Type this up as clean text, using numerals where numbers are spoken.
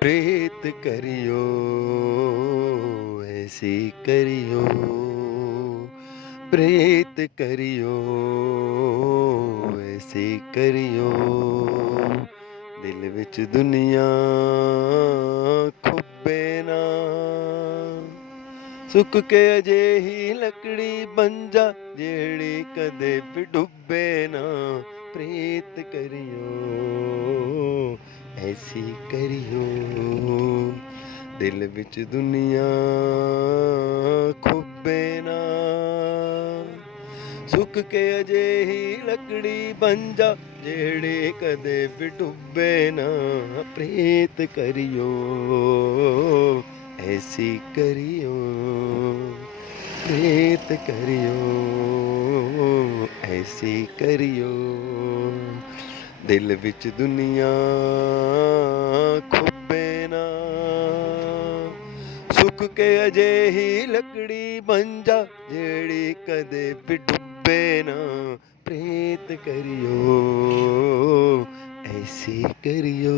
प्रीत करियो ऐसी करियो, प्रीत करियो ऐसी करियो, दिल विच दुनिया खुब्बे ना, सुक के अजेही लकड़ी बन जा जेड़ी कदे भी डुब्बे ना, प्रीत करियो ऐसी करियो, दिल विच दुनिया खुब्बे ना, सुक के अजेही लकड़ी बन जा जेड़ी कदे भी डुब्बे ना, प्रीत करियो ऐसी करियो, प्रीत करियो ऐसी करियो, दिल विच दुनिया खुब्बे ना, सुक के अजेही लकड़ी बन जा जेड़ी कदे भी डुब्बे ना, प्रीत करियो ऐसी करियो।